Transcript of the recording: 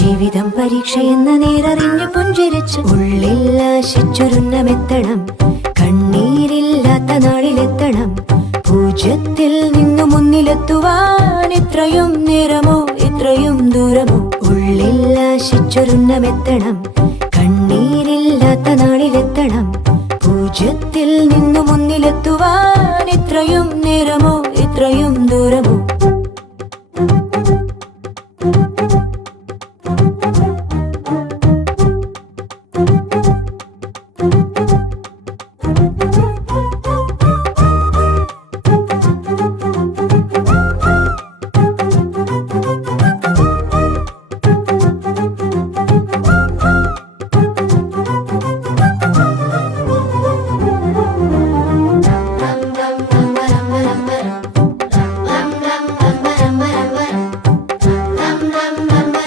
ജീവിതം പരീക്ഷയെന്ന നേരറിഞ്ഞു പുഞ്ചിരിച്ച് ഉള്ളിൽ ആശിച്ചൊരുന്നമെത്തണം. കണ്ണീരില്ലാത്ത നാളിലെത്തണം. പൂജ്യത്തിൽ നിന്നു മുന്നിലെത്തുവാൻ ഇത്രയും നേരമോ ഇത്രയും ദൂരമോ? ഉള്ളിൽ ആശിച്ചൊരുന്നമെത്തണം. കണ്ണീരില്ലാത്ത നാളിലെത്തണം. പൂജ്യത്തിൽ നിന്നു മുന്നിലെത്തുവാൻ ഇത്രയും നേരമോ